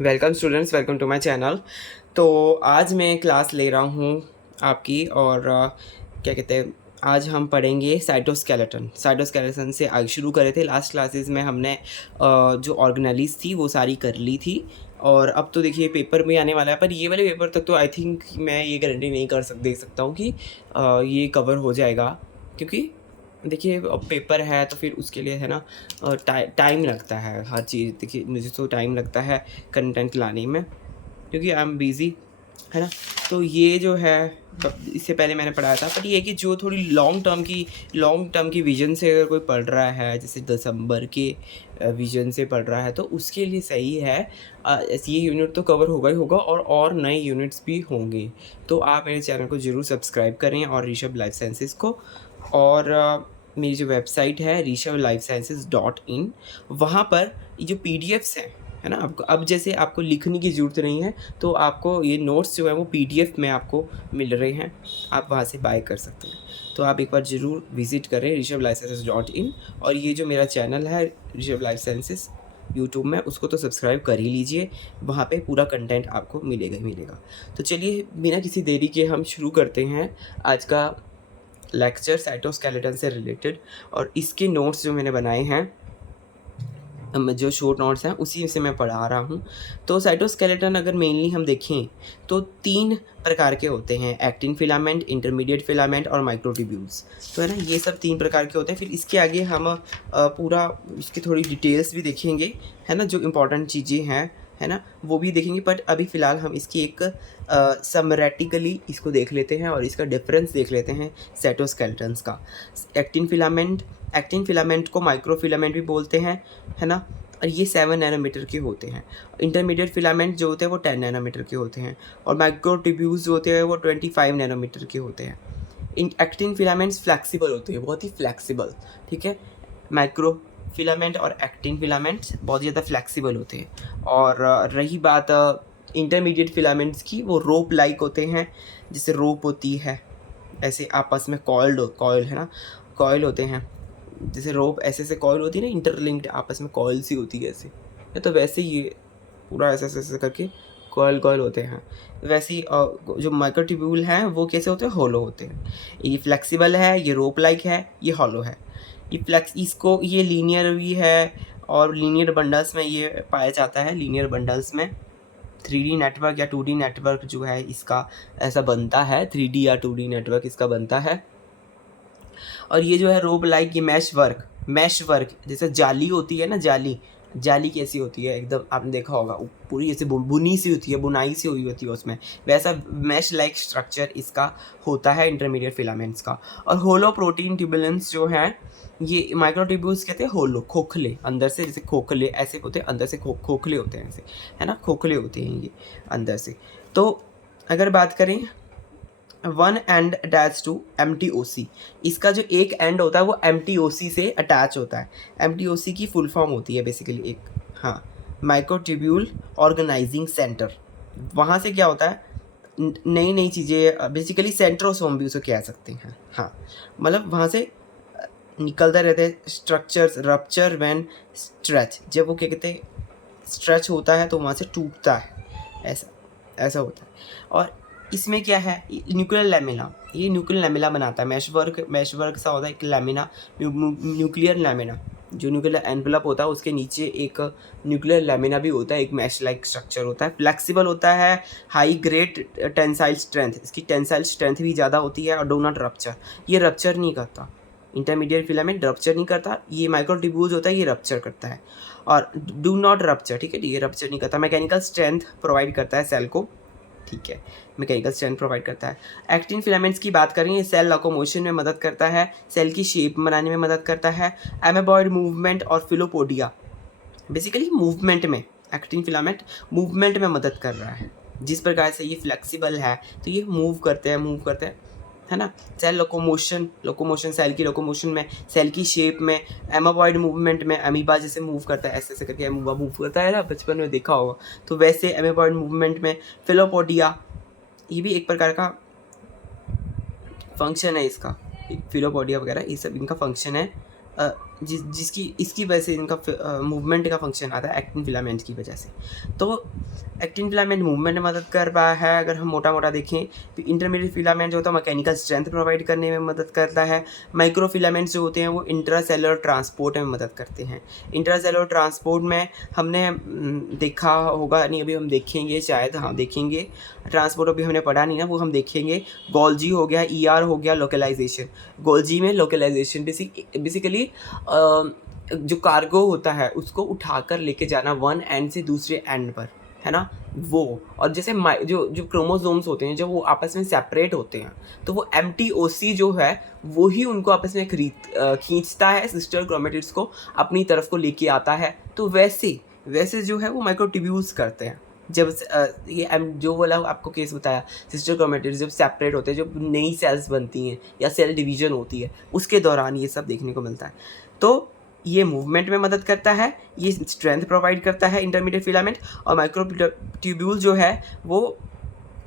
Welcome students, welcome to my channel. तो आज मैं क्लास ले रहा हूँ आपकी और क्या कहते हैं, आज हम पढ़ेंगे साइटोस्केलेटन से आगे शुरू करे थे। लास्ट क्लासेस में हमने जो ऑर्गेनेलिज थी वो सारी कर ली थी और अब तो देखिए पेपर में आने वाला है, पर ये वाले पेपर तक तो आई थिंक मैं ये गारंटी नहीं दे सकता हूँ कि ये कवर हो जाएगा, क्योंकि देखिए अब पेपर है तो फिर उसके लिए है ना टाइम लगता है हर चीज़। देखिए मुझे तो टाइम लगता है कंटेंट लाने में, क्योंकि आई एम बिज़ी, है ना। तो ये जो है इससे पहले मैंने पढ़ाया था, पर ये है कि जो थोड़ी लॉन्ग टर्म की विजन से अगर कोई पढ़ रहा है, जैसे दिसंबर के विजन से पढ़ रहा है, तो उसके लिए सही है। ये यूनिट तो कवर होगा ही होगा और नए यूनिट्स भी होंगे। तो आप मेरे चैनल को ज़रूर सब्सक्राइब करें और ऋषभ लाइफ साइंसेस को। और मेरी जो वेबसाइट है rishabhlifesciences.in, वहाँ पर ये जो पीडीएफ्स हैं, है ना, आपको अब जैसे आपको लिखने की ज़रूरत नहीं है, तो आपको ये नोट्स जो है वो पीडीएफ में आपको मिल रहे हैं, आप वहाँ से बाय कर सकते हैं। तो आप एक बार ज़रूर विज़िट करें rishabhlifesciences.in। और ये जो मेरा चैनल है ऋषभ लाइफ साइंसेस यूट्यूब में, उसको तो सब्सक्राइब कर ही लीजिए, वहाँ पे पूरा कंटेंट आपको मिलेगा ही मिलेगा। तो चलिए बिना किसी देरी के हम शुरू करते हैं आज का लेक्चर साइटोस्केलेटन से रिलेटेड। और इसके नोट्स जो मैंने बनाए हैं, जो शॉर्ट नोट्स हैं, उसी से मैं पढ़ा रहा हूँ। तो साइटोस्केलेटन अगर मेनली हम देखें तो 3 प्रकार के होते हैं: एक्टिन फिलामेंट, इंटरमीडिएट फिलामेंट और माइक्रोट्यूब्यूल्स। तो है ना, ये सब 3 प्रकार के होते हैं। फिर इसके आगे हम पूरा इसकी थोड़ी डिटेल्स भी देखेंगे, है ना, जो इम्पोर्टेंट चीज़ें हैं, है ना, वो भी देखेंगे। बट अभी फ़िलहाल हम इसकी एक समरेटिकली इसको देख लेते हैं और इसका डिफरेंस देख लेते हैं साइटोस्केलेटन्स का। एक्टिन फिलामेंट को माइक्रोफिलामेंट भी बोलते हैं, है ना, और ये 7 नैनोमीटर के होते हैं। इंटरमीडिएट फिलामेंट जो होते हैं वो 10 नैनोमीटर के होते हैं, और माइक्रोट्यूब्यूल्स जो होते हैं वो 25 नैनोमीटर के होते हैं। एक्टिन फिलामेंट्स फ्लैक्सिबल होते हैं, बहुत ही फ्लैक्सिबल, ठीक है। माइक्रो फिलामेंट और एक्टिन फिलामेंट्स बहुत ज़्यादा फ्लैक्सिबल होते हैं। और रही बात इंटरमीडिएट फिलामेंट्स की, वो रोप लाइक होते हैं, जैसे रोप होती है ऐसे आपस में कॉयल, है ना, कॉयल होते हैं, जैसे रोप ऐसे ऐसे कॉयल होती है ना, इंटरलिंक्ड आपस में कॉयल सी होती है ऐसे, तो वैसे ही ये पूरा ऐसे ऐसे करके कॉयल होते हैं। वैसे ही जो माइक्रोट्यूब्यूल हैं वो कैसे होते हैं, होलो होते हैं। ये फ्लेक्सिबल है, ये रोप लाइक है, ये हॉलो है। इसको ये लीनियर भी है, और लीनियर बंडल्स में ये पाया जाता है। लीनियर बंडल्स में 3D नेटवर्क या 2D नेटवर्क जो है इसका ऐसा बनता है, 3D या 2D नेटवर्क इसका बनता है। और ये जो है रोप लाइक, ये मैश वर्क जैसे जाली होती है ना, जाली कैसी होती है एकदम, आपने देखा होगा, पूरी ऐसे बुनी सी होती है, बुनाई सी हुई होती है उसमें, वैसा मैश लाइक स्ट्रक्चर इसका होता है इंटरमीडिएट फिलामेंट्स का। और होलो प्रोटीन ट्यूबुलेंस जो है, ये माइक्रोट्यूब्यूल्स कहते हैं होलो, खोखले, अंदर से जैसे खोखले ऐसे होते हैं, अंदर से खोखले होते हैं ऐसे, है ना, खोखले होते हैं ये अंदर से। तो अगर बात करें one end attach to MTOC, इसका जो एक एंड होता है वो MTOC से अटैच होता है। MTOC की फुल फॉर्म होती है बेसिकली एक, हाँ, माइक्रोट्यूब्यूल ऑर्गेनाइजिंग सेंटर। वहाँ से क्या होता है, नई नई चीज़ें, बेसिकली सेंट्रोसोम भी उसे कह सकते हैं, हाँ, मतलब वहाँ से निकलते रहते हैं स्ट्रक्चर्स। रप्चर व्हेन स्ट्रेच, जब वो क्या कहते हैं स्ट्रेच होता है तो वहाँ से टूटता है, ऐसा होता है। और इसमें क्या है, न्यूक्लियर लैमिना, ये न्यूक्लियर लैमिना बनाता है। मैशवर्क सा होता है एक लैमिना, न्यूक्लियर लैमिना, जो न्यूक्लियर एनवेलप होता है उसके नीचे एक न्यूक्लियर लैमिना भी होता है, एक मैश लाइक स्ट्रक्चर होता है। फ्लेक्सिबल होता है, हाई ग्रेड टेंसाइल स्ट्रेंथ, इसकी टेंसाइल स्ट्रेंथ भी ज़्यादा होती है। और डो नॉट रप्चर, ये रप्चर नहीं करता, इंटरमीडिएट फिलामेंट रप्चर नहीं करता। ये माइक्रोट्यूब्यूल्स होता है, ये रप्चर करता है। और डू नॉट रप्चर, ठीक है, ये रप्चर नहीं करता। मैकेनिकल स्ट्रेंथ प्रोवाइड करता है सेल को, ठीक है, मैकेनिकल स्ट्रेंथ प्रोवाइड करता है। एक्टिन फिलामेंट्स की बात करें, ये सेल लोकोमोशन में मदद करता है, सेल की शेप बनाने में मदद करता है। एमेबॉइड मूवमेंट और फिलोपोडिया, बेसिकली मूवमेंट में एक्टिन फिलामेंट मूवमेंट में मदद कर रहा है। जिस प्रकार से ये फ्लेक्सिबल है तो ये मूव करते हैं, है ना। सेल लोकोमोशन सेल की लोकोमोशन में, सेल की शेप में, एमेबॉइड मूवमेंट में, अमीबा जैसे मूव करता है, ऐसे ऐसे करके अमीबा मूव करता है ना, बचपन में देखा होगा, तो वैसे एमेबॉइड मूवमेंट में। फिलोपोडिया, ये भी एक प्रकार का फंक्शन है इसका, फिलोपोडिया वगैरह ये सब इनका फंक्शन है जिसकी इसकी वजह से इनका मूवमेंट का फंक्शन आता है एक्टिन फिलामेंट की वजह से। तो एक्टिन फिलामेंट मूवमेंट में मदद कर रहा है। अगर हम मोटा मोटा देखें तो इंटरमीडिएट फिलामेंट जो होता है मैकेनिकल स्ट्रेंथ प्रोवाइड करने में मदद करता है। माइक्रो फिलामेंट्स जो होते हैं वो इंट्रासेलुलर ट्रांसपोर्ट में मदद करते हैं। इंट्रासेलुलर ट्रांसपोर्ट में हमने देखा होगा नहीं, अभी हम देखेंगे शायद, हाँ देखेंगे। ट्रांसपोर्ट अभी हमने पढ़ा नहीं ना, वो हम देखेंगे। गोल्जी हो गया, ईआर हो गया, लोकलाइजेशन। गोल्जी में लोकलाइजेशन बेसिकली जो कार्गो होता है उसको उठाकर लेके जाना वन एंड से दूसरे एंड पर, है ना वो। और जैसे जो जो क्रोमोसोम्स होते हैं जब वो आपस में सेपरेट होते हैं तो वो MTOC जो है वो ही उनको आपस में खींचता है, सिस्टर क्रोमेटिड्स को अपनी तरफ को लेके आता है। तो वैसे जो है वो माइक्रोट्यूब्यूल्स करते हैं। जब जो वाला आपको केस बताया, सिस्टर क्रोमेटिड्स जब सेपरेट होते हैं, जब नई सेल्स बनती हैं या सेल डिवीजन होती है, उसके दौरान ये सब देखने को मिलता है। तो ये मूवमेंट में मदद करता है, ये स्ट्रेंथ प्रोवाइड करता है इंटरमीडिएट फिलामेंट। और माइक्रोट्यूब्यूल जो है वो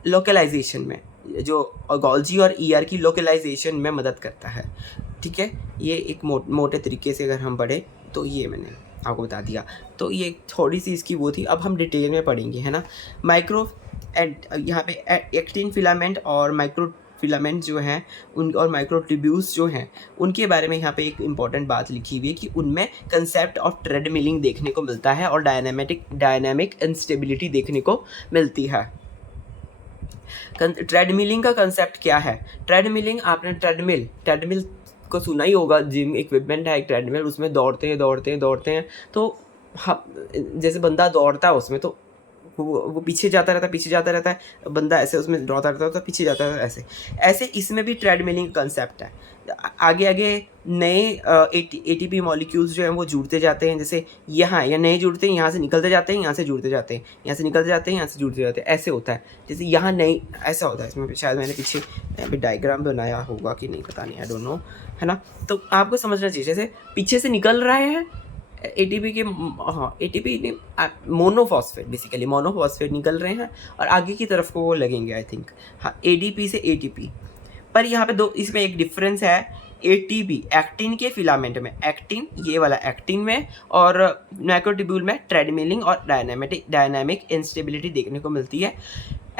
लोकलाइजेशन में, जो गोल्जी और ईआर की लोकलाइजेशन में मदद करता है। ठीक है, ये एक मोटे तरीके से अगर हम पढ़े तो ये मैंने आपको बता दिया। तो ये थोड़ी सी इसकी वो थी, अब हम डिटेल में पढ़ेंगे, है ना। यहाँ पे एक्टिन फिलामेंट और माइक्रो फिलामेंट जो हैं उन और माइक्रोट्यूब्यूल्स जो हैं उनके बारे में यहाँ पे एक इम्पॉर्टेंट बात लिखी हुई है कि उनमें कंसेप्ट ऑफ ट्रेडमिलिंग देखने को मिलता है और डायनामिक इंस्टेबिलिटी देखने को मिलती है। ट्रेडमिलिंग का कंसेप्ट क्या है? ट्रेडमिलिंग, आपने ट्रेडमिल को सुना ही होगा। जिम इक्विपमेंट है एक ट्रेडमिल, उसमें दौड़ते हैं तो जैसे बंदा दौड़ता है उसमें तो वो पीछे जाता रहता है, बंदा ऐसे उसमें दौड़ता रहता है तो पीछे जाता है। ऐसे इसमें भी ट्रेडमिलिंग कंसेप्ट है। आगे नए ATP मॉलिक्यूल्स जो हैं वो जुड़ते जाते हैं। जैसे यहाँ या नए जुड़ते हैं, यहाँ से निकलते जाते हैं, यहाँ से जुड़ते जाते हैं, यहाँ से निकलते जाते हैं, यहाँ से जुड़ते जाते हैं, ऐसे होता है। जैसे यहाँ नई ऐसा होता है। इसमें शायद मैंने पीछे यहाँ पे डायग्राम बनाया होगा कि नहीं, पता नहीं, आई डोंट नो, है ना। तो आपको समझना चाहिए, जैसे पीछे से निकल रहे हैं ATP के, हाँ ATP मोनोफॉस्फेट, बेसिकली मोनोफॉस्फेट निकल रहे हैं और आगे की तरफ को वो लगेंगे, आई थिंक, हाँ ADP से ATP। पर यहाँ पे इसमें एक डिफरेंस है। ATP एक्टिन के फिलामेंट में, एक्टिन ये वाला एक्टिन में, और माइक्रोट्यूब्यूल में ट्रेडमिलिंग और डायनामिक इंस्टेबिलिटी देखने को मिलती है।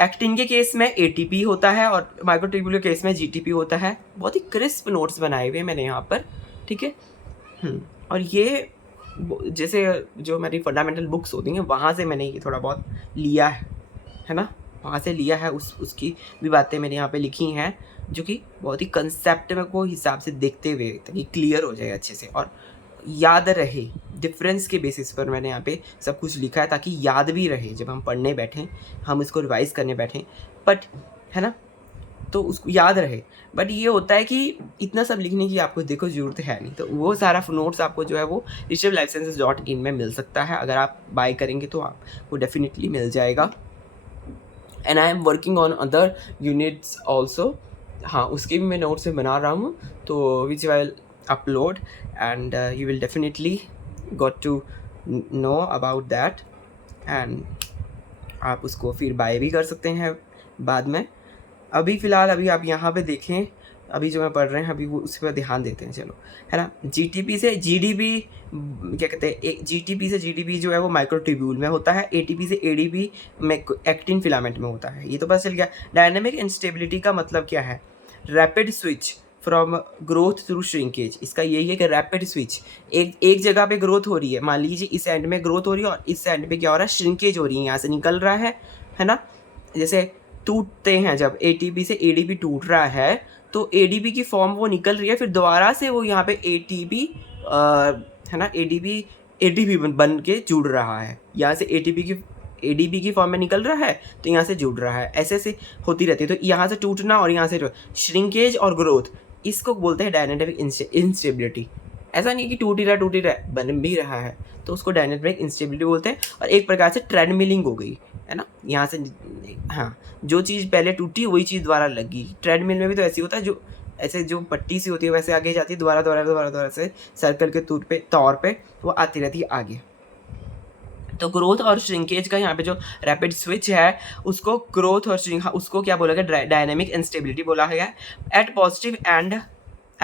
एक्टिन के केस में ATP होता है और माइक्रोट्यूब्यूल के केस में GTP होता है। बहुत ही क्रिस्प नोट्स बनाए हुए मैंने यहाँ पर, ठीक है। और ये जैसे जो मेरी फंडामेंटल बुक्स होती हैं वहाँ से मैंने ये थोड़ा बहुत लिया है ना, वहाँ से लिया है। उसकी भी बातें मैंने यहाँ पे लिखी हैं जो कि बहुत ही कंसेप्ट में को हिसाब से देखते हुए ताकि क्लियर हो जाए अच्छे से और याद रहे। डिफरेंस के बेसिस पर मैंने यहाँ पे सब कुछ लिखा है ताकि याद भी रहे जब हम पढ़ने बैठें, हम इसको रिवाइज करने बैठें, बट है ना, तो उसको याद रहे। बट ये होता है कि इतना सब लिखने की आपको देखो ज़रूरत है नहीं। तो वो सारा नोट्स आपको जो है वो rishabhlifesciences.in में मिल सकता है। अगर आप बाय करेंगे तो आपको डेफिनेटली मिल जाएगा। And I am working on other units also, हाँ उसके भी मैं नोट्स में बना रहा हूँ, तो which I will upload and you will definitely got to know about that. And आप उसको फिर बाय भी कर सकते हैं बाद में। अभी फ़िलहाल अभी आप यहाँ पे देखें, अभी जो मैं पढ़ रहे हैं अभी वो उस पर ध्यान देते हैं, चलो, है ना। GTP से GDP क्या कहते हैं, GTP से GDP जो है वो माइक्रोट्यूब्यूल में होता है, ATP से ADP में एक्टिन फिलामेंट में होता है। ये तो पता चल गया। डायनामिक इंस्टेबिलिटी का मतलब क्या है? Rapid switch from growth through shrinkage. इसका यही है कि रैपिड स्विच, एक जगह पे ग्रोथ हो रही है, मान लीजिए इस एंड में ग्रोथ हो रही है और इस एंड पे क्या हो रहा है, श्रिंकेज हो रही है, यहाँ से निकल रहा है ना। जैसे टूटते हैं, जब ATP से ADP टूट रहा है तो ADP की फॉर्म वो निकल रही है, फिर दोबारा से वो यहाँ पे ATP है ना, ATP बन के जुड़ रहा है। यहाँ से ADP की फॉर्म में निकल रहा है तो यहाँ से जुड़ रहा है, ऐसे ऐसे होती रहती है। तो यहाँ से टूटना और यहाँ से श्रिंकेज और ग्रोथ, इसको बोलते हैं डायनामिक इंस्टेबिलिटी। ऐसा नहीं कि टूट ही रहा बन भी रहा है, तो उसको डायनामिक इंस्टेबिलिटी बोलते हैं। और एक प्रकार से ट्रेडमिलिंग हो गई, है ना, यहाँ से, हाँ जो चीज़ पहले टूटी वही चीज़ दोबारा लगी। ट्रेडमिल में भी तो ऐसे होता है, जो ऐसे जो पट्टी सी होती है वैसे आगे जाती है, दोबारा से सर्कल के तौर पे वो आती रहती है आगे। तो ग्रोथ और श्रिंकेज का यहाँ पे जो रैपिड स्विच है उसको ग्रोथ और उसको क्या बोला गया, डायनामिक इंस्टेबिलिटी बोला गया। At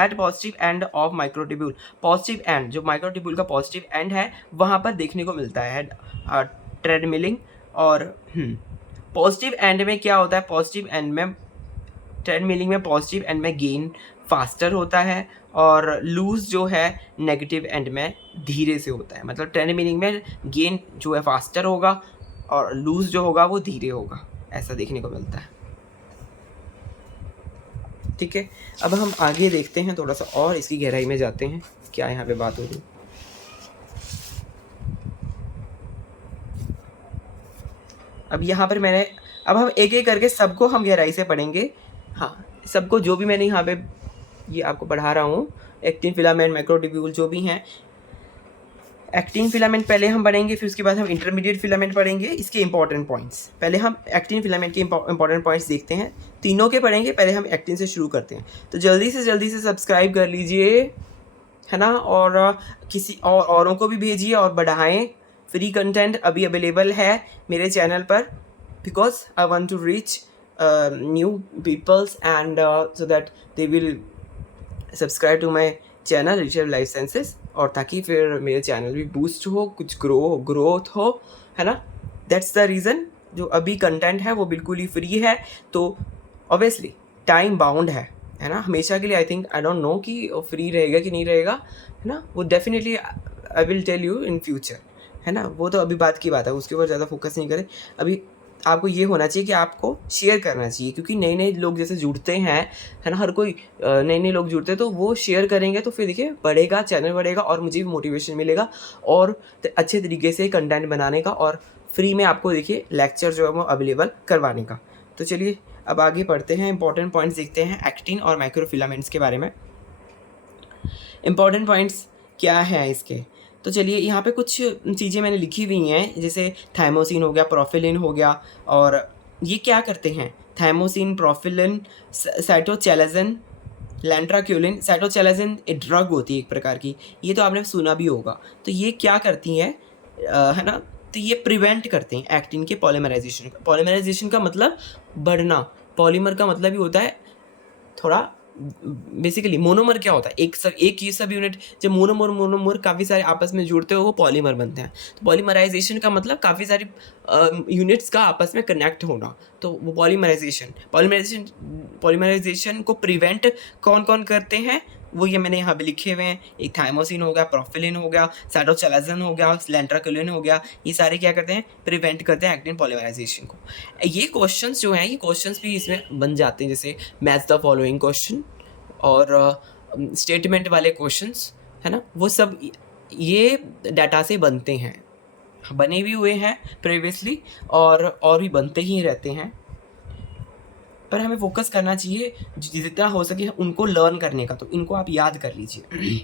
at positive end of microtubule, positive end जो माइक्रोट्यूब्यूल का पॉजिटिव एंड है वहाँ पर देखने को मिलता है ट्रेडमिलिंग। और पॉजिटिव एंड में क्या होता है, पॉजिटिव एंड में ट्रेडमिलिंग में पॉजिटिव एंड में गेन फास्टर होता है और लूज जो है नेगेटिव एंड में धीरे से होता है। मतलब ट्रेडमिलिंग में गेन जो है फास्टर होगा और लूज जो होगा वो धीरे होगा, ऐसा देखने को मिलता है। ठीक है, अब हम आगे देखते हैं, थोड़ा सा और इसकी गहराई में जाते हैं, क्या यहाँ पे बात हो रही है। अब यहाँ पर अब हम एक एक करके सबको हम गहराई से पढ़ेंगे। हाँ, सबको जो भी मैंने यहाँ पे ये आपको पढ़ा रहा हूँ, एक्टिन फिलामेंट, माइक्रोट्यूब्यूल जो भी हैं। एक्टिन फिलामेंट पहले हम पढ़ेंगे, फिर उसके बाद हम इंटरमीडिएट फिलामेंट पढ़ेंगे। इसके इंपॉर्टेंट पॉइंट्स पहले हम एक्टिन फिलामेंट के इंपॉर्टेंट पॉइंट्स देखते हैं, तीनों के पढ़ेंगे। पहले हम एक्टिन से शुरू करते हैं, तो जल्दी से सब्सक्राइब कर लीजिए, है ना, और किसी औरों को भी भेजिए और बढ़ाएं। फ्री कंटेंट अभी अवेलेबल है मेरे चैनल पर, because I want to reach new peoples and so that they will subscribe to my channel richer life sciences, और ताकि फिर मेरे चैनल भी बूस्ट हो, कुछ ग्रोथ हो, है ना। That's the reason. जो अभी कंटेंट है वो बिल्कुल ही फ्री है, तो ऑब्वियसली टाइम बाउंड है ना, हमेशा के लिए। I think, I don't know कि फ्री रहेगा कि नहीं रहेगा, है ना। वो definitely I will tell you in future, है ना। वो तो अभी बात की बात है, उसके ऊपर ज़्यादा फोकस नहीं करें। अभी आपको ये होना चाहिए कि आपको शेयर करना चाहिए, क्योंकि नए लोग जैसे जुड़ते हैं, है ना, हर कोई नए लोग जुड़ते हैं, तो वो शेयर करेंगे तो फिर देखिए बढ़ेगा, चैनल बढ़ेगा और मुझे भी मोटिवेशन मिलेगा और अच्छे तरीके से कंटेंट बनाने का, और फ्री में आपको देखिए लेक्चर जो है वो अवेलेबल करवाने का। तो चलिए अब आगे पढ़ते हैं, इंपॉर्टेंट पॉइंट्स देखते हैं एक्टिन और माइक्रोफिलामेंट्स के बारे में। इंपॉर्टेंट पॉइंट्स क्या है इसके, तो चलिए यहाँ पे कुछ चीज़ें मैंने लिखी हुई हैं, जैसे थाइमोसिन हो गया, प्रोफिलिन हो गया, और ये क्या करते हैं, थाइमोसिन, प्रोफिलिन, साइटोचैलाजिन, लैंट्राक्यूलिन। साइटोचैलाजिन एक ड्रग होती है एक प्रकार की, ये तो आपने सुना भी होगा। तो ये क्या करती हैं, है ना, तो ये प्रिवेंट करते हैं एक्टिन के पॉलीमराइजेशन। पॉलीमराइजेशन का मतलब बढ़ना, पॉलीमर का मतलब ही होता है थोड़ा, बेसिकली मोनोमर क्या होता है, एक ही सब यूनिट, जब मोनोमर काफ़ी सारे आपस में जुड़ते हो वो पॉलीमर बनते हैं। तो पॉलीमराइजेशन का मतलब काफ़ी सारी यूनिट्स का आपस में कनेक्ट होना, तो वो पॉलीमराइजेशन को प्रिवेंट कौन कौन करते हैं, वो ये मैंने यहाँ पे लिखे हुए हैं। एक थाइमोसिन हो गया, प्रोफिलिन हो गया, साइटोचैलाजिन हो गया, लैंट्राक्यूलिन हो गया, ये सारे क्या करते हैं, प्रिवेंट करते हैं एक्टिन पॉलीमराइजेशन को। ये क्वेश्चंस जो हैं, ये क्वेश्चंस भी इसमें बन जाते हैं, जैसे मैच द फॉलोइंग क्वेश्चन और स्टेटमेंट वाले क्वेश्चंस, है ना, वो सब ये डाटा से बनते हैं, बने भी हुए हैं प्रीवियसली और भी बनते ही रहते हैं। पर हमें फोकस करना चाहिए जितना हो सके उनको लर्न करने का, तो इनको आप याद कर लीजिए।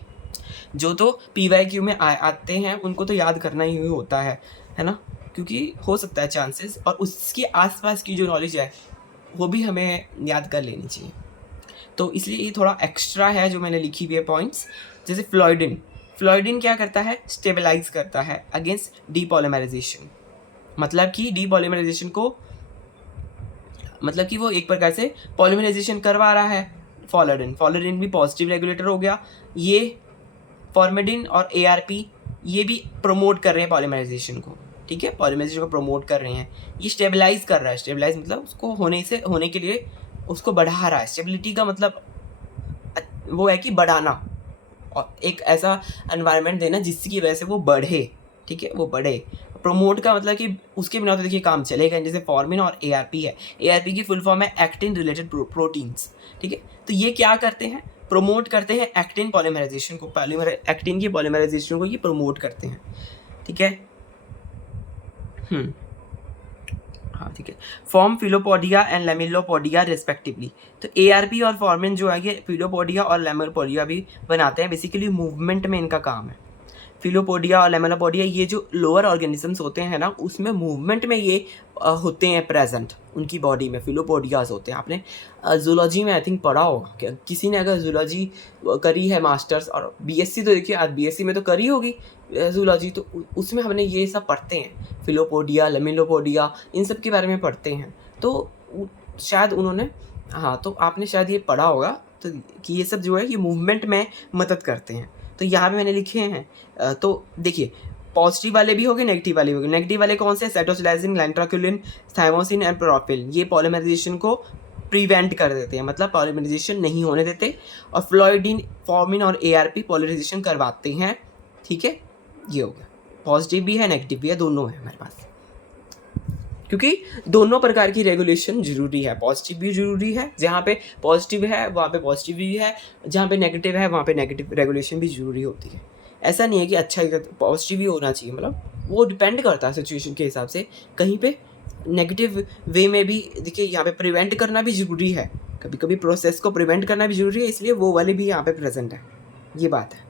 जो तो PYQ में आते हैं उनको तो याद करना ही होता है ना, क्योंकि हो सकता है चांसेस, और उसके आसपास की जो नॉलेज है वो भी हमें याद कर लेनी चाहिए। तो इसलिए ये थोड़ा एक्स्ट्रा है जो मैंने लिखी हुई है पॉइंट्स। जैसे फ्लोइडिन क्या करता है, स्टेबलाइज करता है अगेंस्ट डीपॉलीमराइजेशन। मतलब कि डीपॉलीमराइजेशन को, मतलब कि वो एक प्रकार से पॉलीमराइजेशन करवा रहा है। फॉलोडिन भी पॉजिटिव रेगुलेटर हो गया। ये फॉर्मेडिन और ARP ये भी प्रमोट कर रहे हैं पॉलीमराइजेशन को, ठीक है, पॉलीमराइजेशन को प्रमोट कर रहे हैं। ये स्टेबलाइज कर रहा है, स्टेबलाइज मतलब उसको होने के लिए उसको बढ़ा रहा है। स्टेबिलिटी का मतलब वो है कि बढ़ाना और एक ऐसा एनवायरनमेंट देना जिसकी वजह से वो बढ़े, ठीक है, वो बढ़े। प्रमोट का मतलब कि उसके बिना तो देखिए काम चलेगा। जैसे फॉर्मिन और ARP है, ARP की फुल फॉर्म है एक्टिन रिलेटेड प्रोटीन्स, ठीक है। तो ये क्या करते हैं, प्रमोट करते हैं एक्टिन पॉलीमराइजेशन को, एक्टिन की पॉलीमराइजेशन को ये प्रमोट करते हैं, ठीक है। हाँ ठीक है, फॉर्म फिलोपोडिया एंड लेमिलोपोडिया रिस्पेक्टिवली। तो ARP और फॉर्मिन जो है ये फिलोपोडिया और लेमिलोपोडिया भी बनाते हैं। बेसिकली मूवमेंट में इनका काम है। फिलोपोडिया और लेमेलोपोडिया ये जो लोअर ऑर्गेनिजम्स होते हैं ना, उसमें मूवमेंट में ये होते हैं प्रेजेंट, उनकी बॉडी में फिलोपोडियाज होते हैं। आपने जूलॉजी में आई थिंक पढ़ा होगा, क्या किसी ने अगर जूलॉजी करी है मास्टर्स और BSc, तो देखिए आज BSc में तो करी होगी जूलॉजी, तो उसमें हमने ये सब पढ़ते हैं, फिलोपोडिया, लेमिलोपोडिया, इन सब के बारे में पढ़ते हैं। तो शायद उन्होंने, हाँ तो आपने शायद ये पढ़ा होगा, तो कि ये सब जो है ये मूवमेंट में मदद करते हैं। तो यहाँ पे मैंने लिखे हैं। तो देखिए पॉजिटिव वाले भी हो गए, नेगेटिव वाले भी हो गए। नेगेटिव वाले कौन से? साइटोसिलाजिन, लैंट्राक्युलिन, थाइमोसिन एंड प्रोरोपिल। ये पॉलीमराइजेशन को प्रिवेंट कर देते हैं, मतलब पॉलीमराइजेशन नहीं होने देते। और फ्लोइडिन, फॉर्मिन और ARP पॉलीमराइजेशन करवाते हैं। ठीक है, ये हो गया। पॉजिटिव भी है, नेगेटिव भी है, दोनों है हमारे पास, क्योंकि दोनों प्रकार की रेगुलेशन जरूरी है। पॉजिटिव भी जरूरी है, जहाँ पे पॉजिटिव है वहाँ पे पॉजिटिव भी है, जहाँ पे नेगेटिव है वहाँ पे नेगेटिव रेगुलेशन भी जरूरी होती है। ऐसा नहीं है कि अच्छा ही पॉजिटिव ही होना चाहिए, मतलब वो डिपेंड करता है सिचुएशन के हिसाब से। कहीं पे नेगेटिव वे में भी देखिए यहाँ पे प्रिवेंट करना भी ज़रूरी है, कभी कभी प्रोसेस को प्रिवेंट करना भी ज़रूरी है, इसलिए वो वाले भी यहाँ पे प्रेजेंट है। ये बात है,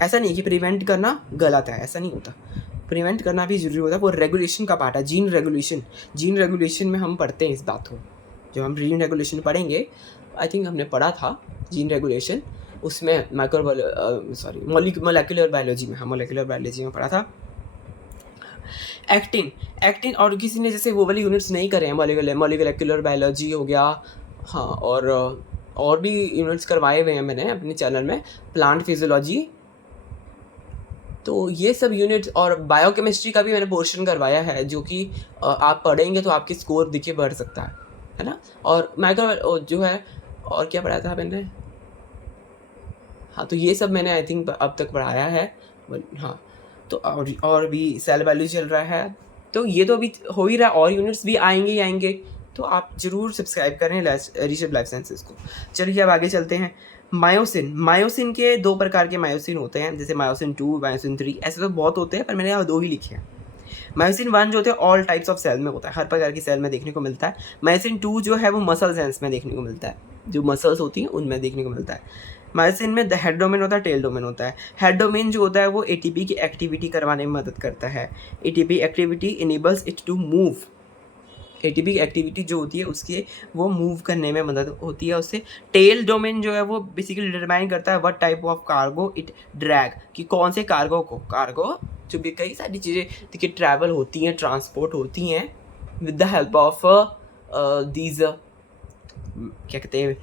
ऐसा नहीं है कि प्रिवेंट करना गलत है, ऐसा नहीं होता। प्रिवेंट करना भी ज़रूरी होता है, वो रेगुलेशन का पार्ट है। जीन रेगुलेशन में हम पढ़ते हैं इस बात को। जब हम जीन रेगुलेशन पढ़ेंगे, आई थिंक हमने पढ़ा था जीन रेगुलेशन, उसमें मोलेकुलर बायोलॉजी में, मोलेकुलर बायोलॉजी में पढ़ा था। एक्टिन और किसी ने जैसे वो वाले यूनिट्स नहीं करे हैं, मोलेकुलर बायोलॉजी हो गया, हाँ, और भी यूनिट्स करवाए हुए हैं मैंने अपने चैनल में, प्लांट फिजियोलॉजी। तो ये सब यूनिट्स और बायोकेमिस्ट्री का भी मैंने पोर्शन करवाया है, जो कि आप पढ़ेंगे तो आपकी स्कोर देखिए बढ़ सकता है ना। और माइक्रो जो है, और क्या पढ़ाया था मैंने, हाँ, तो ये सब मैंने आई थिंक अब तक पढ़ाया है। हाँ, तो और भी सेल वैल्यू चल रहा है, तो ये तो अभी हो ही रहा है, और यूनिट्स भी आएंगे ही आएंगे, तो आप ज़रूर सब्सक्राइब करें ऋषभ लाइफ साइंसेस को। चलिए अब आगे चलते हैं। मायोसिन के 2 प्रकार के मायोसिन होते हैं, जैसे मायोसिन 2, मायोसिन 3, ऐसे तो बहुत होते हैं, पर मैंने यहाँ 2 ही लिखे हैं। मायोसिन 1 जो होते हैं ऑल टाइप्स ऑफ सेल में होता है, हर प्रकार की सेल में देखने को मिलता है। मायोसिन 2 जो है वो मसल सेल्स में देखने को मिलता है, जो मसल्स होती हैं उनमें देखने को मिलता है। मायोसिन में हेड डोमेन होता है, टेल डोमेन होता है। हेड डोमेन जो होता है वो ATP की एक्टिविटी करवाने में मदद करता है। ATP activity enables it to move. ATP activity जो होती है उसके वो मूव करने में मदद होती है उससे। टेल डोमेन जो है वो बेसिकली डिटरमाइन करता है what type of cargo it drag, कि कौन से कार्गो जो भी कई सारी चीज़ें देखिए ट्रैवल होती हैं, ट्रांसपोर्ट होती हैं with the help of these क्या कहते हैं,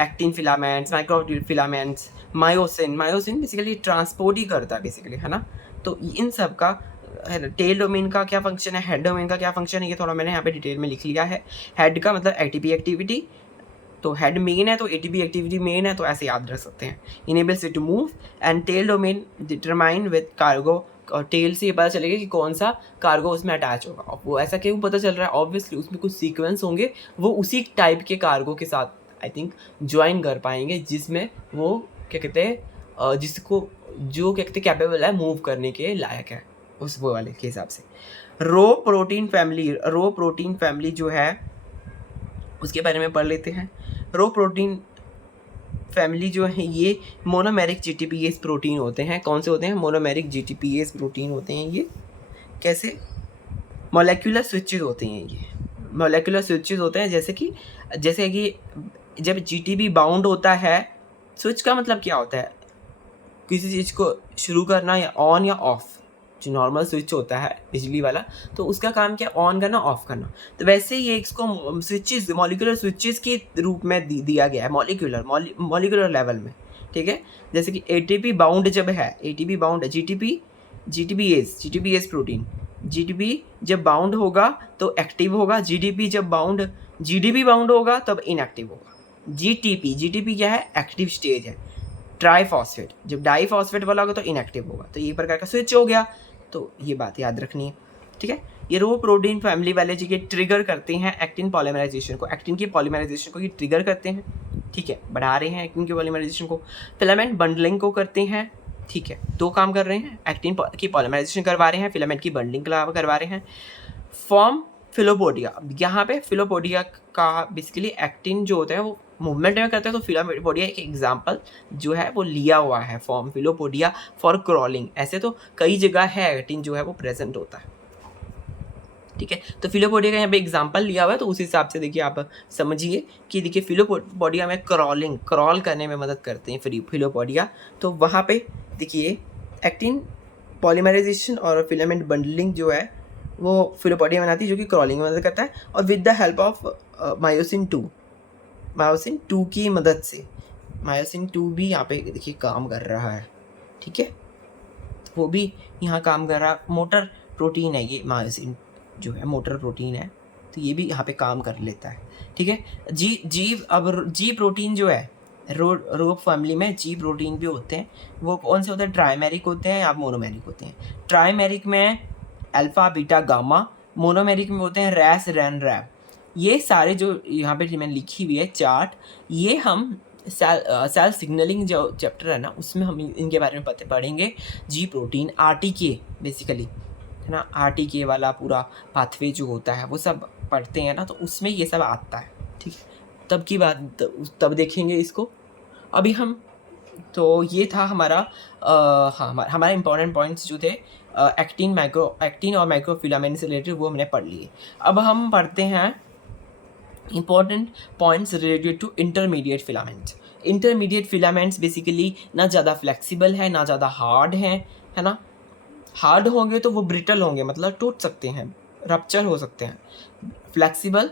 actin filaments, micro filaments. Myosin basically transport ही करता है बेसिकली, है ना। तो इन सब का है ना, टेल डोमेन का क्या फंक्शन है, हेड डोमेन का क्या फंक्शन है, ये थोड़ा मैंने यहाँ पे डिटेल में लिख लिया है। हेड का मतलब ATP एक्टिविटी, तो हेड मेन है तो ATP एक्टिविटी मेन है, तो ऐसे याद रख सकते हैं। Enables it to move. And tail domain determine with cargo, और टेल से ये पता चलेगा कि कौन सा कार्गो उसमें अटैच होगा। और वो ऐसा क्यों पता चल रहा है, ऑब्वियसली उसमें कुछ सीक्वेंस होंगे, वो उसी टाइप के कार्गो के साथ आई थिंक ज्वाइन कर पाएंगे, जिसमें वो क्या कहते हैं, जिसको जो क्या कहते हैं कैपेबल है मूव करने के लायक है, उस वो वाले के हिसाब से। रो प्रोटीन फैमिली जो है उसके बारे में पढ़ लेते हैं। रो प्रोटीन फैमिली जो है ये मोनोमेरिक GTPase प्रोटीन होते हैं। कौन से होते हैं? मोनोमेरिक GTPase प्रोटीन होते हैं। ये कैसे? मोलेकुलर स्विचेस होते हैं, ये मोलेकुलर स्विचेस होते हैं, जैसे कि जब GTP बाउंड होता है, स्विच का मतलब क्या होता है, किसी चीज़ को शुरू करना या ऑन या ऑफ। जो नॉर्मल स्विच होता है बिजली वाला, तो उसका काम क्या, ऑन करना ऑफ करना। तो वैसे ही इसको स्विचेस, मॉलिक्यूलर स्विचेस के रूप में दिया गया है, मॉलिक्यूलर लेवल में, ठीक है। जैसे कि ATP बाउंड जब है, ATP bound GTPase protein, GTP जब बाउंड होगा तो एक्टिव होगा, GDP बाउंड होगा तब इनएक्टिव होगा। GTP क्या है? एक्टिव स्टेज है। ट्राईफॉस्फेट जब डाईफॉस्फेट वाला होगा तो इनएक्टिव होगा, तो ये प्रकार का स्विच हो गया। तो ये बात याद रखनी है, ठीक है। ये रो प्रोटीन फैमिली वाले जी के ट्रिगर करते हैं एक्टिन पॉलीमराइजेशन को, एक्टिन की पॉलीमराइजेशन को ये ट्रिगर करते हैं, ठीक है, बढ़ा रहे हैं एक्टिन की पॉलीमराइजेशन को। फिलामेंट बंडलिंग को करते हैं, ठीक है, 2 काम कर रहे हैं, एक्टिन की पॉलीमराइजेशन करवा रहे हैं, फिलामेंट की बंडलिंग करवा रहे हैं। फॉर्म फिलोपोडिया, यहाँ पे फिलोपोडिया का बेसिकली एक्टिन जो होता है वो मूवमेंट में करता है, तो फिलोपोडिया एक एग्जांपल जो है वो लिया हुआ है, फॉर्म फिलोपोडिया फॉर क्रॉलिंग। ऐसे तो कई जगह है एक्टिन जो है वो प्रेजेंट होता है, ठीक है। तो फिलोपोडिया का यहाँ पे एग्जांपल लिया हुआ है, तो उस हिसाब से देखिए आप समझिए कि देखिए फिलोपोडिया में क्रॉल करने में मदद करते हैं फिलोपोडिया। तो वहाँ पे देखिए एक्टिन पॉलीमराइजेशन और फिलामेंट बंडलिंग जो है वो फिलोपोडिया बनाती है, जो कि क्रॉलिंग में मदद करता है। और with the help of myosin 2 की मदद से मायोसिन 2 भी यहाँ पे देखिए काम कर रहा है, ठीक है, वो भी यहाँ काम कर रहा है। मोटर प्रोटीन है ये, मायोसिन जो है मोटर प्रोटीन है, तो ये भी यहाँ पे काम कर लेता है, ठीक है। जी प्रोटीन जो है रोग फैमिली में जी प्रोटीन भी होते हैं। वो कौन से होते हैं? ट्राइमेरिक होते हैं या मोनोमेरिक होते हैं। ट्राइमेरिक में अल्फा बीटा गामा, मोनोमेरिक में होते हैं रैस रैन रैप। ये सारे जो यहाँ पे मैंने लिखी हुई है चार्ट, ये हम सेल सिग्नलिंग जो चैप्टर है ना उसमें हम इनके बारे में पढ़ेंगे। जी प्रोटीन RTK बेसिकली है ना, RTK वाला पूरा पाथवे जो होता है वो सब पढ़ते हैं ना, तो उसमें ये सब आता है, ठीक है। तब की बात तब देखेंगे इसको। अभी हम तो ये था हमारा हाँ हमारे इंपॉर्टेंट पॉइंट्स जो थे एक्टिन और माइक्रोफिलामेंट से रिलेटेड, वो हमने पढ़ लिए। अब हम पढ़ते हैं important points related to intermediate filaments. Intermediate filaments basically ना ज़्यादा फ्लेक्सिबल है ना ज़्यादा हार्ड है ना। हार्ड होंगे तो वो ब्रिटल होंगे, मतलब टूट सकते हैं, रप्चर हो सकते हैं। फ्लेक्सिबल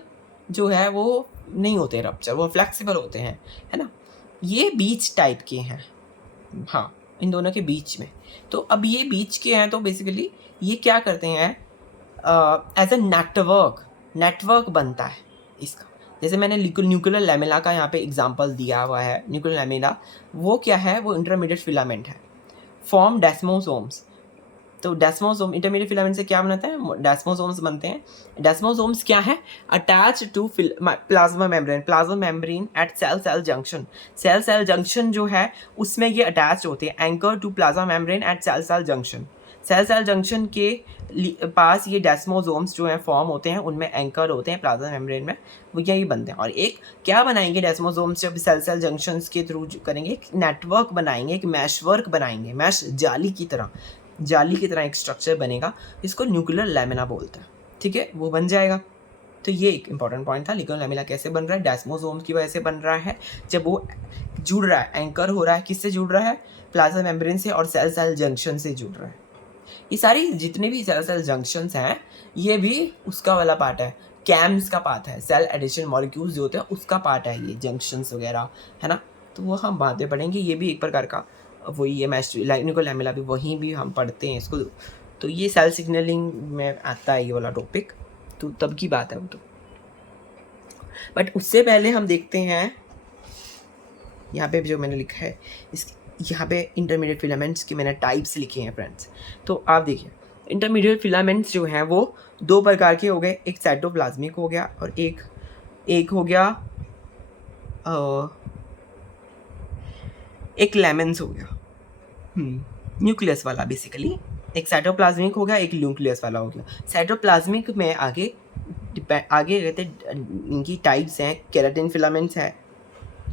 जो है वो नहीं होते रप्चर, वो फ्लेक्सिबल होते हैं, है ना। ये बीच टाइप के हैं, हाँ इन दोनों के बीच में। तो अब ये बीच के हैं तो बेसिकली ये क्या करते हैं, एज ए नेटवर्क बनता है इसका। जैसे मैंने न्यूक्लियर लैमेला का यहाँ पे एग्जांपल दिया हुआ है। न्यूक्लियर लैमेला वो क्या है, वो इंटरमीडिएट फिलामेंट है, फॉर्म डेस्मोसोम्स। तो डेस्मोसोम इंटरमीडिएट फिलामेंट से क्या बनता है, डेस्मोसोम्स बनते हैं। डेस्मोसोम्स क्या है, attach to plasma membrane at cell cell junction जो है उसमें ये अटैच होते हैं, anchor to plasma membrane at cell junction. Cell junction के पास ये डेस्मोसोम्स जो हैं फॉर्म होते हैं, उनमें एंकर होते हैं प्लाज्मा मेम्ब्रेन में, वो यही बनते हैं। और एक क्या बनाएंगे डेस्मोसोम्स जब सेल जंक्शंस के थ्रू करेंगे, एक नेटवर्क बनाएंगे, एक मैशवर्क बनाएंगे, मैश जाली की तरह एक स्ट्रक्चर बनेगा, इसको न्यूक्लियर लैमिना बोलते हैं, ठीक है, वो बन जाएगा। तो ये एक इंपॉर्टेंट पॉइंट था। न्यूक्लियर लैमिना कैसे बन रहा है, डेस्मोसोम्स की वजह से बन रहा है। जब वो जुड़ रहा है, एंकर हो रहा है, किससे जुड़ रहा है, प्लाज्मा मेम्ब्रेन से और सेल जंक्शन से जुड़ रहा है। ये सारी जितने भी सेल जंक्शंस हैं ये भी उसका वाला पार्ट है, कैम्स का पार्ट है, सेल एडिशन मॉलिक्यूल्स जो होते हैं उसका पार्ट है ये जंक्शंस वगैरह, है ना। तो वो हम बाद में पढ़ेंगे। ये भी एक प्रकार का वही है, न्यूक्लियर लैमेला भी वहीं भी हम पढ़ते हैं इसको। तो ये सेल सिग्नलिंग में आता है ये वाला टॉपिक, तो तब की बात है वो तो। बट उससे पहले हम देखते हैं यहाँ पे जो मैंने लिखा है, इस यहाँ पे इंटरमीडिएट फिलामेंट्स के मैंने टाइप्स लिखे हैं फ्रेंड्स। तो आप देखिए इंटरमीडिएट फिलामेंट्स जो हैं वो दो प्रकार के हो गए, एक साइटोप्लाज्मिक हो गया और एक हो गया एक लैमेंस हो गया, न्यूक्लियस वाला बेसिकली। एक साइटोप्लाज्मिक हो गया, एक न्यूक्लियस वाला हो गया। साइटोप्लाज्मिक में आगे रहते इनकी टाइप्स हैं, केराटिन फिलामेंट्स है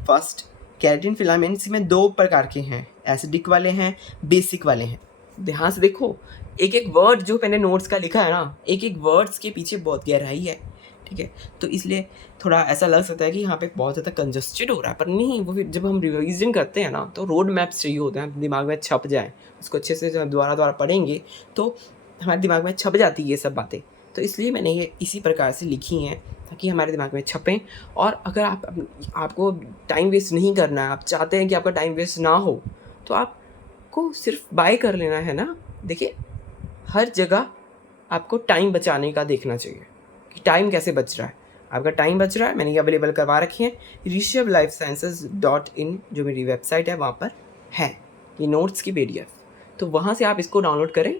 फर्स्ट। केराटिन फिलामेंट्स में दो प्रकार के हैं, एसिडिक वाले हैं, बेसिक वाले हैं। ध्यान से देखो, एक एक वर्ड जो मैंने नोट्स का लिखा है ना, एक एक वर्ड्स के पीछे बहुत गहराई है, ठीक है। तो इसलिए थोड़ा ऐसा लग सकता है कि यहाँ पे बहुत ज़्यादा कंजस्टेड हो रहा है, पर नहीं, वो फिर जब हम रिविजन करते हैं ना तो रोड मैप्स चाहिए होते हैं, दिमाग में छप जाए, उसको अच्छे से जब दोबारा पढ़ेंगे तो हमारे दिमाग में छप जाती है ये सब बातें। तो इसलिए मैंने ये इसी प्रकार से लिखी हैं ताकि हमारे दिमाग में छपें। और अगर आपको टाइम वेस्ट नहीं करना है, आप चाहते हैं कि आपका टाइम वेस्ट ना हो, तो आपको सिर्फ बाय कर लेना है ना। देखिए हर जगह आपको टाइम बचाने का देखना चाहिए कि टाइम कैसे बच रहा है। आपका टाइम बच रहा है, मैंने ये अवेलेबल करवा रखी है, rishabhlifesciences.in जो मेरी वेबसाइट है वहाँ पर है ये नोट्स की PDF। तो वहाँ से आप इसको डाउनलोड करें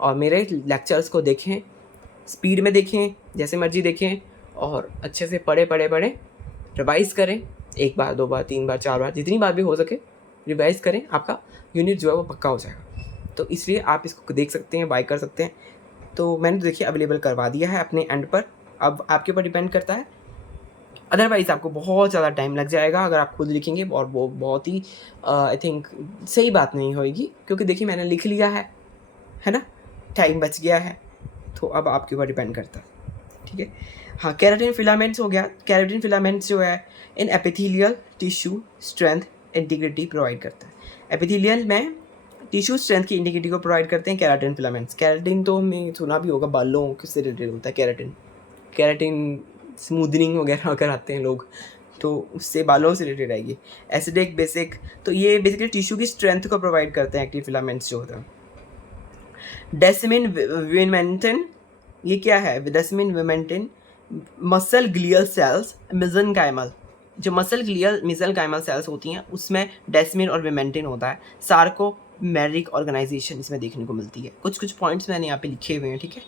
और मेरे लेक्चर्स को देखें, स्पीड में देखें, जैसे मर्जी देखें, और अच्छे से पढ़े रिवाइज़ करें, 1 बार 2 बार 3 बार 4 बार जितनी बार भी हो सके रिवाइज़ करें, आपका यूनिट जो है वो पक्का हो जाएगा। तो इसलिए आप इसको देख सकते हैं, बाय कर सकते हैं। तो मैंने देखिए अवेलेबल करवा दिया है अपने एंड पर, अब आपके ऊपर डिपेंड करता है। अदरवाइज़ आपको बहुत ज़्यादा टाइम लग जाएगा अगर आप खुद लिखेंगे, और वो बहुत ही आई थिंक सही बात नहीं होएगी, क्योंकि देखिए मैंने लिख लिया है ना, टाइम बच गया है। तो अब आपके ऊपर डिपेंड करता है, ठीक है। हाँ, केराटिन फिलामेंट्स हो गया। केराटिन फिलामेंट्स जो है in epithelial tissue strength integrity provide करता है। एपिथेलियल में टिश्यू स्ट्रेंथ की इंटीग्रिटी को प्रोवाइड करते हैं केराटिन फिलामेंट्स। केराटिन तो हमने सुना भी होगा, बालों किससे रिलेटेड होता है केराटिन स्मूदनिंग वगैरह कराते हैं लोग, तो उससे बालों से रिलेटेड आएगी। एसिडिक, बेसिक, तो ये बेसिकली टिश्यू की स्ट्रेंथ को प्रोवाइड करते हैं एक्टिन फिलामेंट्स जो होता है। डेसिमिन विमेंटिन, ये क्या है? डेसिमिन विमेंटिन मसल ग्लियल सेल्स मेसेनकाइमल, जो मसल ग्लियल मेसेनकाइमल सेल्स होती हैं उसमें डेसिमिन और विमेंटिन होता है। सार्कोमेरिक ऑर्गेनाइजेशन इसमें देखने को मिलती है। कुछ कुछ पॉइंट्स मैंने यहाँ पे लिखे हुए हैं, ठीक है,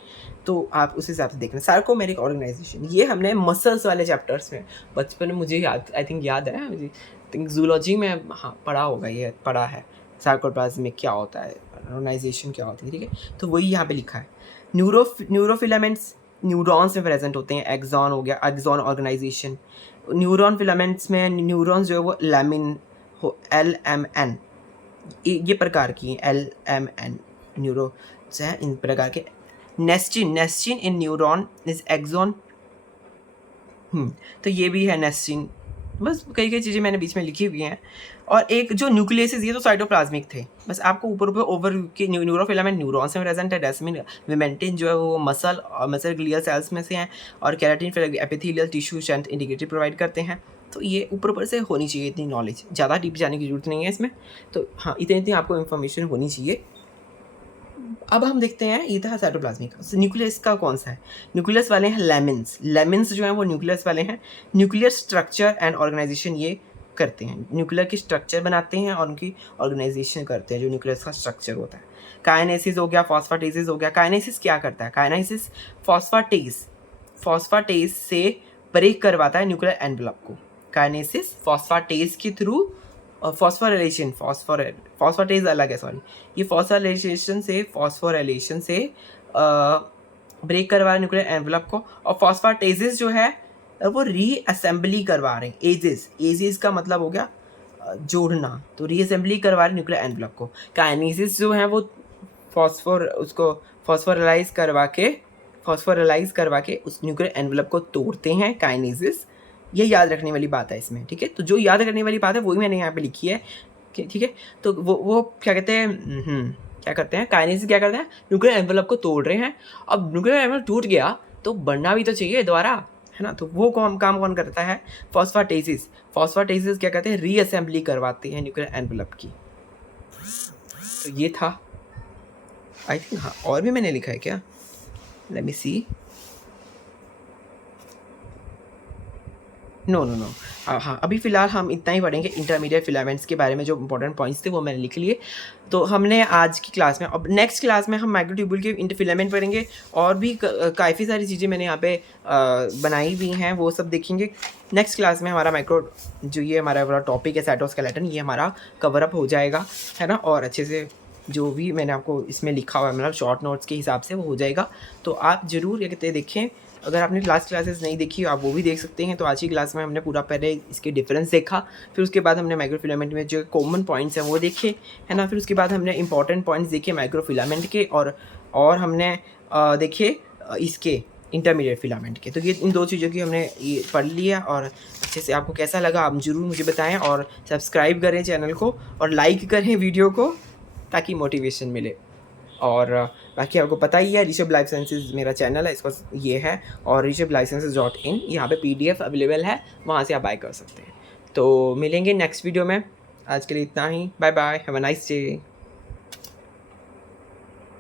तो आप उस हिसाब से देखना। सार्कोमेरिक ऑर्गेनाइजेशन ये हमने मसल्स वाले चैप्टर्स में बचपन में, मुझे याद, आई थिंक याद है, मुझे थिंक जूलॉजी में हाँ पढ़ा होगा, ये पढ़ा है सार्कोप्लाज्मिक क्या होता है, ऑर्गेनाइजेशन क्या होती है, ठीक है, तो वही यहाँ पे लिखा है। न्यूरोफिलामेंट्स न्यूरॉन्स में प्रेजेंट होते हैं। एक्सॉन हो गया, एक्सॉन ऑर्गेनाइजेशन। न्यूरॉन फिलामेंट्स में न्यूरॉन्स जो है वो लैमिन हो, LMN, ये प्रकार की LMN न्यूरोन्स हैं, इन प्रकार के। Nestin in neuron is axon, तो ये भी है नेस्टिन। बस कई कई चीज़ें मैंने बीच में लिखी हुई हैं। और एक जो न्यूक्लियसेस, ये तो साइटोप्लाज्मिक थे, बस आपको ऊपर ऊपर ओवर के न्यूरोफिलामेंट न्यूरॉन्स में प्रेजेंट है। डेसिमिन विमेंटिन जो है वो मसल ग्लियल सेल्स में से हैं। और keratin epithelial tissue strength indicator provide करते हैं। तो ये ऊपर ऊपर से होनी चाहिए इतनी नॉलेज, ज़्यादा डीप जाने की जरूरत नहीं है इसमें। तो हाँ, इतनी आपको इन्फॉर्मेशन होनी चाहिए। अब हम देखते हैं, ये था साइटोप्लाज्मिक। न्यूक्लियस का कौन सा है? न्यूक्लियस वाले हैं लेमिन्स जो हैं वो न्यूक्लियस वाले हैं। न्यूक्लियर स्ट्रक्चर एंड ऑर्गेनाइजेशन ये करते हैं, न्यूक्लियर की स्ट्रक्चर बनाते हैं और उनकी ऑर्गेनाइजेशन करते हैं, जो न्यूक्लियस का स्ट्रक्चर होता है। काइनेसिस हो गया, फॉस्फेटेसिस हो गया। काइनेसिस क्या करता है? काइनेसिस फॉस्फेटेस से ब्रेक करवाता है न्यूक्लियर एनवेलप को। काइनेसिस फॉस्फेटेस के थ्रू, फॉस्फोरेटेज अलग है, सॉरी, ये फॉस्फोराइलेशन से ब्रेक करवा रहे हैं न्यूक्लियर एनवेलप को। और फॉस्फेटेजेस जो है वो रीअसेंबली करवा रहे हैं। एजेस का मतलब हो गया जोड़ना, तो रीअसेंबली करवा रहे हैं न्यूक्लियर एनवेलप को। काइनेसिस जो है वो उसको फॉस्फोराइलाइज करवा के उस न्यूक्लियर एनवेलप को तोड़ते हैं, काइनेसिस। ये याद रखने वाली बात है इसमें, ठीक है। तो जो याद रखने वाली बात है वही मैंने यहाँ पे लिखी है, ठीक है। तो वो क्या कहते हैं, क्या करते हैं, काइनेसिस क्या करते हैं, न्यूक्लियर एनवेलप को तोड़ रहे हैं। अब न्यूक्लियर एनवेलप टूट गया तो बनना भी तो चाहिए दोबारा, है ना। तो वो काम कौन करता है? फॉस्फेटेसिस क्या कहते हैं, रीअसेंबली करवाते हैं न्यूक्लियर एनवेलप की। तो ये था, आई थिंक, हाँ और भी मैंने लिखा है क्या, लेट मी सी। नो, हाँ अभी फ़िलहाल हम इतना ही पढ़ेंगे इंटरमीडिएट फिलामेंट्स के बारे में। जो इंपॉर्टेंट पॉइंट्स थे वो मैंने लिख लिए। तो हमने आज की क्लास में, अब नेक्स्ट क्लास में हम माइक्रोट्यूब्यूल के इंटरफिलामेंट पढ़ेंगे। और भी काफ़ी सारी चीज़ें मैंने यहाँ पे बनाई हुई हैं, वो सब देखेंगे नेक्स्ट क्लास में। हमारा जो ये हमारा वाला टॉपिक है साइटोस्केलेटन, ये हमारा कवर अप हो जाएगा, है ना। और अच्छे से जो भी मैंने आपको इसमें लिखा हुआ है, मतलब शॉर्ट नोट्स के हिसाब से वो हो जाएगा। तो आप ज़रूर ये कहते देखें। अगर आपने लास्ट क्लासेस नहीं देखी आप वो भी देख सकते हैं। तो आज की क्लास में हमने पूरा पहले इसके डिफरेंस देखा, फिर उसके बाद हमने माइक्रोफिलामेंट में जो कॉमन पॉइंट्स हैं वो देखे, है ना। फिर उसके बाद हमने इंपॉर्टेंट पॉइंट्स देखे माइक्रोफिलामेंट के, और हमने देखे इसके इंटरमीडिएट फिलामेंट के। तो ये इन दो चीज़ों की हमने ये पढ़ लिया। और अच्छे से आपको कैसा लगा आप ज़रूर मुझे बताएं। और सब्सक्राइब करें चैनल को और लाइक करें वीडियो को, ताकि मोटिवेशन मिले। और बाकी आपको पता ही है, ऋषभ लाइफ साइंसेज मेरा चैनल है, इसको ये है। और rishabhlifesciences.in यहाँ पे PDF अवेलेबल है, वहाँ से आप बाय कर सकते हैं। तो मिलेंगे नेक्स्ट वीडियो में। आज के लिए इतना ही, bye bye, have a nice day.